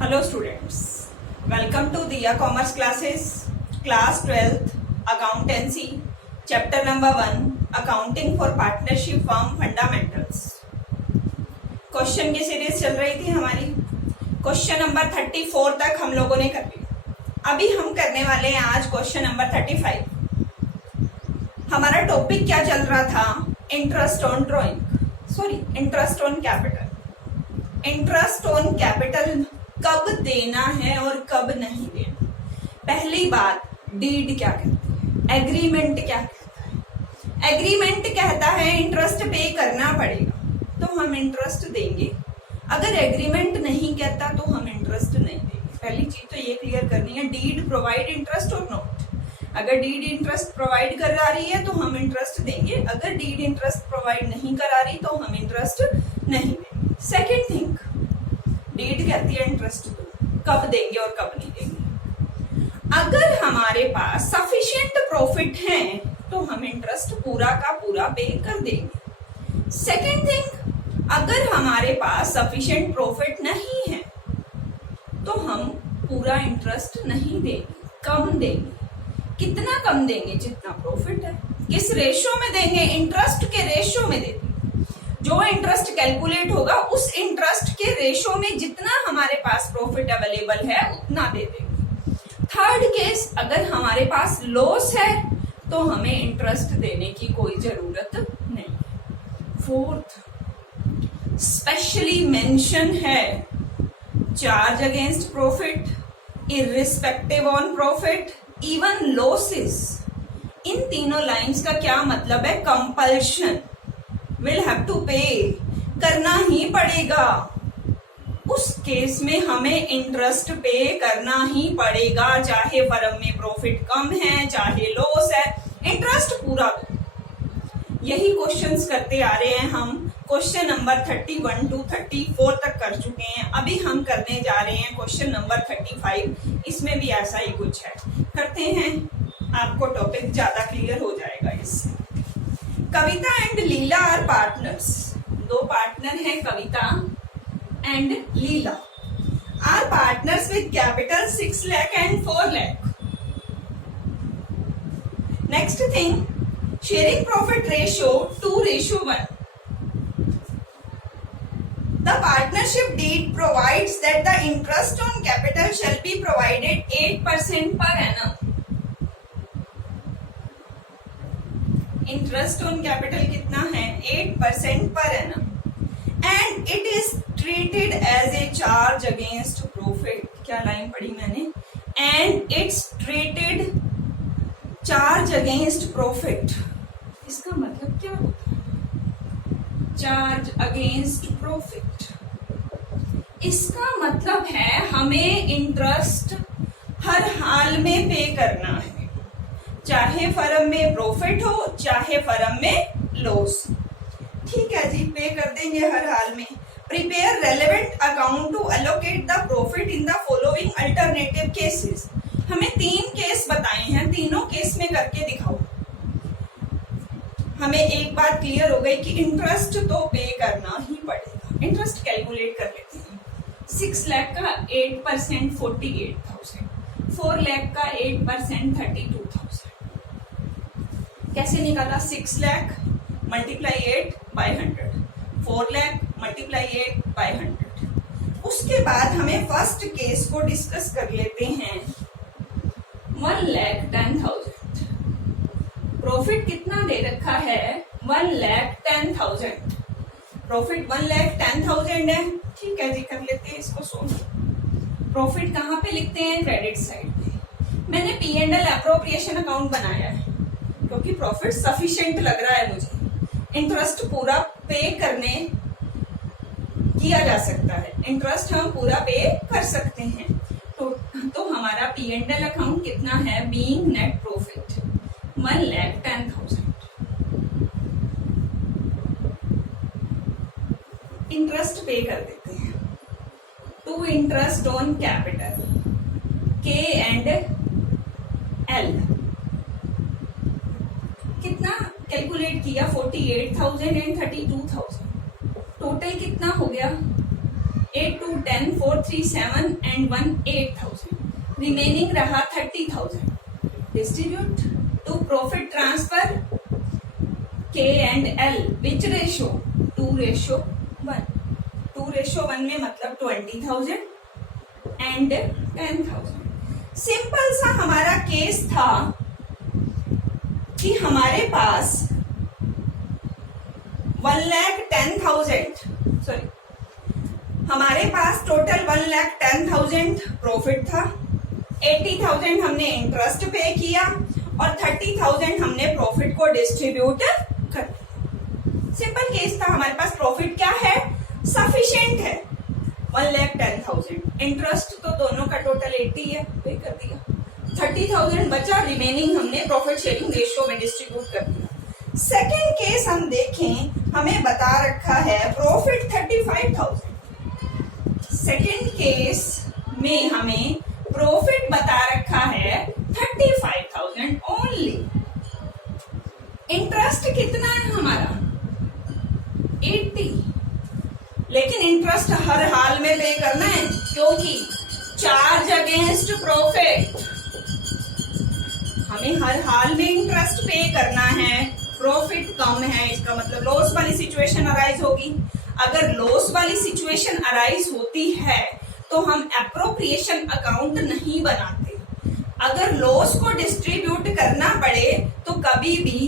Hello students, welcome to Diya Commerce Classes, Class 12th, Accountancy, Chapter number 1, Accounting for Partnership Firm Fundamentals. Question की series चल रही थी हमारी। Question number 34 तक हम लोगों ने कर लिया। अभी हम करने वाले हैं आज क्वेश्चन नंबर 35। हमारा टॉपिक क्या चल रहा था? Interest on interest on capital. Interest on capital कब देना है और कब नहीं देना। पहली बात, डीड क्या कहती है, एग्रीमेंट क्या कहता है। एग्रीमेंट कहता है इंटरेस्ट पे करना पड़ेगा तो हम इंटरेस्ट देंगे, अगर एग्रीमेंट नहीं कहता तो हम इंटरेस्ट नहीं देंगे। पहली चीज तो ये क्लियर करनी है, डीड प्रोवाइड इंटरेस्ट और नॉट। अगर डीड इंटरेस्ट प्रोवाइड करा रही है तो हम इंटरेस्ट देंगे, अगर डीड इंटरेस्ट प्रोवाइड नहीं करा रही तो हम इंटरेस्ट नहीं देंगे। सेकेंड थिंग, डीड कहती है इंटरेस्ट दो, कब देंगे और कब नहीं देंगे। अगर हमारे पास सफिशिएंट प्रॉफिट है तो हम इंटरेस्ट पूरा का पूरा पे कर देंगे। सेकेंड थिंग, अगर हमारे पास सफिशिएंट प्रॉफिट नहीं है तो हम पूरा इंटरेस्ट नहीं देंगे, कम देंगे। कितना कम देंगे? जितना प्रॉफिट है। किस रेशो में देंगे? इंटरेस्ट के रेशो में देंगे। जो इंटरेस्ट कैलकुलेट होगा उस इंटरेस्ट के रेशो में जितना हमारे पास प्रॉफिट अवेलेबल है उतना दे देंगे। थर्ड केस, अगर हमारे पास लॉस है तो हमें इंटरेस्ट देने की कोई जरूरत नहीं। फोर्थ, स्पेशली मेंशन है charge against profit, irrespective on profit, even losses. इन तीनों लाइंस का क्या मतलब है? कंपल्शन, विल हैव टू पे, करना ही पड़ेगा। उस केस में हमें इंटरेस्ट पे करना ही पड़ेगा, चाहे फर्म में प्रॉफिट कम है चाहे लॉस है, इंटरेस्ट पूरा दो। यही क्वेश्चंस करते आ रहे हैं हम। क्वेश्चन नंबर 31 to 34 तक कर चुके हैं। अभी हम करने जा रहे हैं क्वेश्चन नंबर 35। इसमें भी ऐसा ही कुछ है, करते हैं, आपको टॉपिक ज्यादा क्लियर हो जाएगा इससे। Kavita and Leela are partners. दो पार्टनर हैं, Kavita and Leela, are partners with capital 6 lakh and 4 lakh. Next thing, sharing profit ratio 2:1। The partnership deed provides that the interest on capital shall be provided 8% per annum. Interest on capital कितना है? 8% per annum. And it is treated as a charge against profit. क्या line पढ़ी मैंने? And it's treated charge against profit. इसका मतलब क्या होता है? चार्ज अगेंस्ट प्रॉफिट, इसका मतलब है हमें इंटरेस्ट हर हाल में पे करना है, चाहे फर्म में प्रॉफिट हो चाहे फर्म में लॉस। ठीक है जी, पे कर देंगे हर हाल में। Prepare relevant account to allocate the profit in the following alternative cases. हमें 3 केस बताए हैं, तीनों केस में करके दिखाओ। हमें एक बात क्लियर हो गई कि इंटरेस्ट तो पे करना ही पड़ेगा। इंटरेस्ट कैलकुलेट कर लेते हैं। 6 लाख का 8% 48,000, 4 लाख का 8% 32,000। कैसे निकाला? 6 lakh multiply 8 by 100, 4 lakh multiply 8 by 100। उसके बाद हमें फर्स्ट केस को डिस्कस कर लेते हैं। 1,10,000 प्रॉफिट कितना दे रखा है? 1,10,000। प्रॉफिट 1,10,000 है। ठीक है जी, कर लेते हैं इसको सोल्व। प्रॉफिट कहाँ पे लिखते हैं? क्रेडिट साइड पे। मैंने P&L अप्रोप्रिएशन अकाउंट बनाया है क्योंकि प्रॉफिट सफिशिएंट लग रहा है मुझे। इंटरेस्ट पूरा पे करने किया जा सकता है, इंटरेस्ट हम पूरा पे कर सकते हैं। तो हमारा P&L अकाउंट कितना है? Being net profit 1,10,000। इंटरेस्ट पे कर देते हैं। To interest on capital K and L कितना कैलकुलेट किया? 48,000 एंड 32,000। टोटल कितना हो गया? 8 2 10 4 3 7 and 1 8,000 रिमेनिंग रहा 30,000 distribute to profit transfer K and L which ratio 2:1 2:1 में मतलब 20,000 एंड 10,000। सिंपल सा हमारा केस था कि हमारे पास 1,10,000 सॉरी हमारे पास टोटल 1,10,000 प्रॉफिट था, 80,000 हमने इंटरेस्ट पे किया और 30,000 हमने प्रॉफिट को डिस्ट्रीब्यूट कर। सिंपल केस था, हमारे पास प्रॉफिट क्या है, सफिशिएंट है 1,10,000, इंटरेस्ट तो दोनों का टोटल 80 है, पे कर दिया, 30,000 बचा, रिमेनिंग हमने प्रॉफिट शेयरिंग रेशियो में डिस्ट्रीब्यूट कर दिया। सेकेंड केस हम देखें, हमें बता रखा है प्रॉफिट 35,000। सेकेंड केस में हमें प्रॉफिट बता रखा है 35,000 ओनली। इंटरेस्ट कितना है हमारा 80, लेकिन इंटरेस्ट हर हाल में पे करना है क्योंकि चार्ज अगेंस्ट प्रॉफिट, हमें हर हाल में इंटरेस्ट पे करना है। प्रॉफिट कम है, इसका मतलब लॉस वाली सिचुएशन अराइज होगी। अगर लॉस वाली सिचुएशन अराइज होती है तो हम एप्रोप्रिएशन अकाउंट नहीं बनाते। अगर लॉस को डिस्ट्रीब्यूट करना पड़े तो कभी भी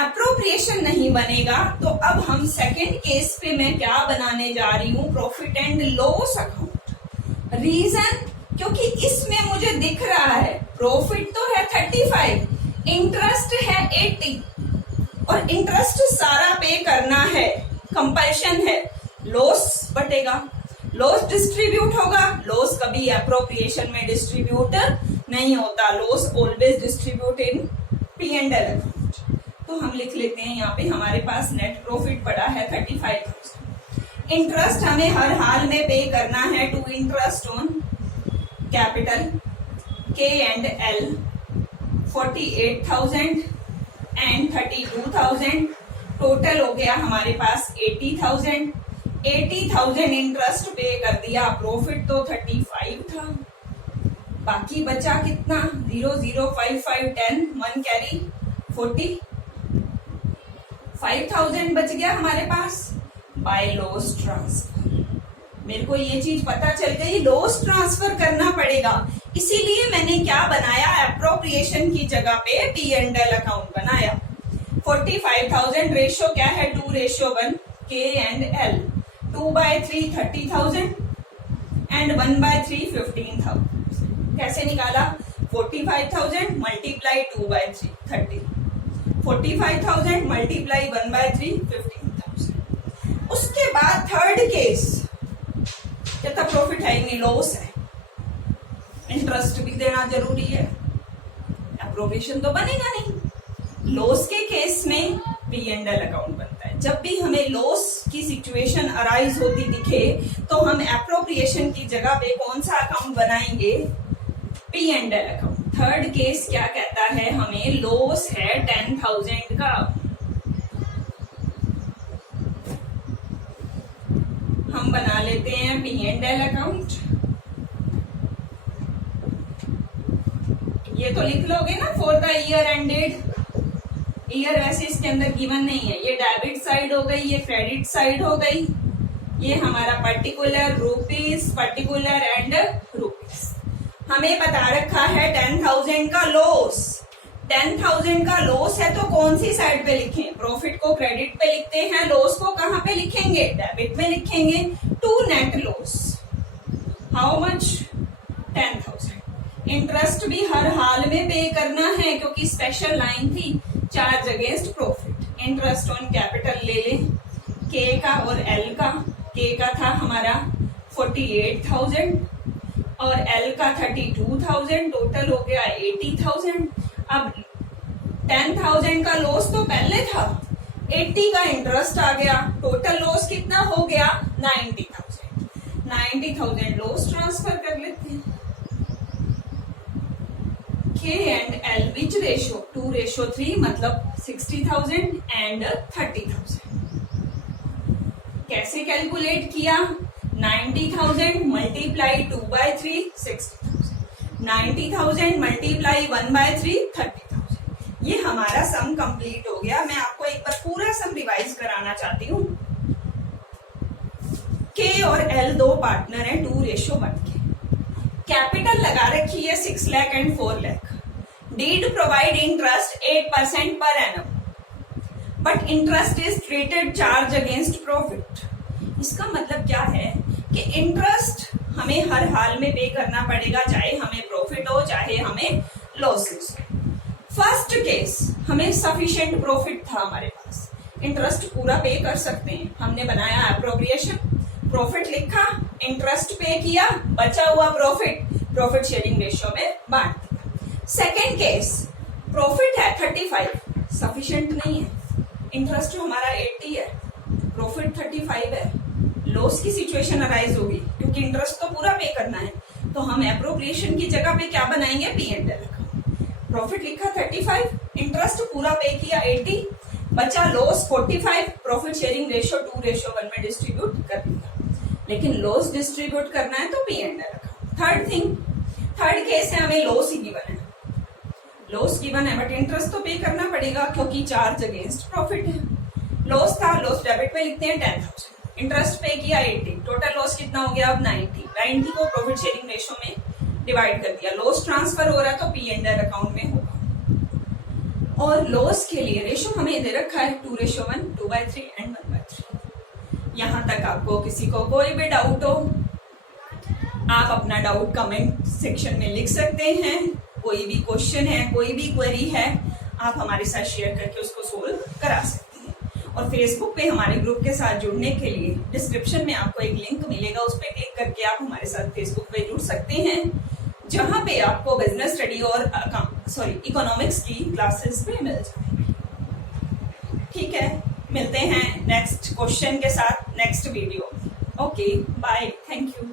एप्रोप्रिएशन नहीं बनेगा। तो अब हम सेकेंड केस पे मैं क्या बनाने जा रही हूं, profit and loss account. Reason, क्योंकि इसमें मुझे दिख रहा है प्रॉफिट तो है 35, इंटरेस्ट है 80 और इंटरेस्ट सारा पे करना है, कंपल्शन है, लॉस बटेगा, लॉस डिस्ट्रीब्यूट होगा। लॉस कभी एप्रोप्रिएशन में डिस्ट्रीब्यूट नहीं होता, लॉस ऑलवेज डिस्ट्रीब्यूट इन P&L अकाउंट। तो हम लिख लेते हैं यहाँ पे हमारे पास नेट प्रॉफिट पड़ा है 35,000। इंटरेस्ट हमें हर हाल में पे करना है to interest on capital K and L 48,000 and 32,000, total हो गया हमारे पास 80,000। 80,000 इंटरेस्ट पे कर दिया, प्रॉफिट तो 35 था, बाकी बचा कितना 0 0 5 5 10 1 कैरी 40, 5,000 बच गया हमारे पास बाय लॉस ट्रांसफर। मेरे को ये चीज पता चल गई, लॉस ट्रांसफर करना पड़ेगा, इसीलिए मैंने क्या बनाया, एप्रोप्रिएशन की जगह पे P&L अकाउंट बनाया। 45,000 रेशियो क्या है 2:1 K and L, 2/3 30,000 एंड 1/3 15,000। कैसे निकाला, 45,000 मल्टीप्लाई 2/3 30, 45,000 मल्टीप्लाई 1/3 15,000। उसके बाद थर्ड केस, जब तक प्रॉफिट है नहीं, लॉस है, इंटरेस्ट भी देना जरूरी है, एप्रोप्रिएशन तो बनेगा नहीं। लॉस के केस में P&L अकाउंट बनता है। जब भी हमें लॉस की सिचुएशन अराइज होती दिखे तो हम एप्रोप्रिएशन की जगह पे कौन सा अकाउंट बनाएंगे, P&L अकाउंट। थर्ड केस क्या कहता है, हमें लॉस है 10,000 का, हम बना लेते हैं P&L अकाउंट। ये तो लिख लोगे ना, for the year ended, year वैसे इसके अंदर गिवन नहीं है, ये डेबिट साइड हो गई, ये क्रेडिट साइड हो गई, ये हमारा particular rupees, particular and rupees. हमें बता रखा है 10,000 का लॉस, 10,000 का लॉस है तो कौन सी साइड पे लिखें, प्रॉफिट को क्रेडिट पे लिखते हैं, लॉस को कहां पे लिखेंगे, डेबिट में लिखेंगे। To net loss how much 10,000। Interest भी हर हाल में पे करना है क्योंकि स्पेशल लाइन थी, charge against profit. Interest on capital ले लें, K का और L का। K का था हमारा 48,000 और L का 32,000, टोटल हो गया 80,000। अब 10,000 का लॉस तो पहले था, 80 का इंटरेस्ट आ गया, टोटल लॉस कितना हो गया 90,000। 90,000 लॉस ट्रांसफर कर लेते हैं। K and L which ratio 2:3 मतलब 60,000 एंड 30,000। कैसे कैलकुलेट किया, 90,000 मल्टीप्लाई 2/3 60,000, 90,000 मल्टीप्लाई 1/3 30,000। ये हमारा सम कंप्लीट हो गया। मैं आपको एक बार पूरा सम रिवाइज कराना चाहती हूँ। के और एल दो पार्टनर हैं 2:1 के। कैपिटल लगा रखी है 6 lakh and 4 lakh. Deed provide interest 8% per annum, but interest is treated charge against profit. इसका मतलब क्या है कि इंटरेस्ट हमें हर हाल में पे करना पड़ेगा, चाहे हमें प्रॉफिट हो चाहे हमें लॉसेस हो। फर्स्ट केस हमें सफिशिएंट प्रॉफिट था, हमारे पास इंटरेस्ट पूरा पे कर सकते हैं। हमने बनाया एप्रोप्रिएशन, प्रॉफिट लिखा, इंटरेस्ट पे किया, बचा हुआ प्रॉफिट शेयरिंग रेशियो में बांट दिया। सेकेंड केस प्रॉफिट है 35, सफिशिएंट नहीं है, इंटरेस्ट हमारा 80 है, प्रॉफिट 35 है। लॉस की सिचुएशन अराइज होगी क्योंकि इंटरेस्ट तो पूरा पे करना है, तो हम एप्रोप्रिएशन की जगह पे क्या बनाएंगे, P&L। प्रॉफिट लिखा 35, इंटरेस्ट पूरा पे किया 80, बचा लॉस 45, प्रॉफिट शेयरिंग रेशियो 2:1 में डिस्ट्रीब्यूट कर दिया। लेकिन लॉस डिस्ट्रीब्यूट करना है तो P&L। थर्ड केस है, हमें लॉस ही गिवन है, लॉस गिवन है बट इंटरेस्ट तो पे करना पड़ेगा क्योंकि चार्ज अगेंस्ट प्रॉफिट है। लॉस था, लॉस डेबिट में लिखते हैं 10,000, इंटरेस्ट पे किया 80, टोटल लॉस कितना हो गया अब 90 को प्रॉफिट शेयरिंग रेशियो में डिवाइड कर दिया। लॉस ट्रांसफर हो रहा है तो P&L अकाउंट में होगा। और लॉस के लिए रेशियो हमें दे रखा है 2:1, 2/3 एंड 1/3। यहां तक आपको किसी को कोई भी डाउट हो, आप अपना डाउट कमेंट सेक्शन में लिख सकते हैं। कोई भी क्वेश्चन है, कोई भी क्वेरी है, आप हमारे साथ शेयर करके उसको सोल्व करा सकते हैं। और फेसबुक पे हमारे ग्रुप के साथ जुड़ने के लिए डिस्क्रिप्शन में आपको एक लिंक मिलेगा, उस पर क्लिक करके आप हमारे साथ फेसबुक पे जुड़ सकते हैं, जहां पे आपको बिजनेस स्टडी और इकोनॉमिक्स की क्लासेस भी मिल जाएंगी। ठीक है, मिलते हैं नेक्स्ट क्वेश्चन के साथ next video. Okay, bye, thank you.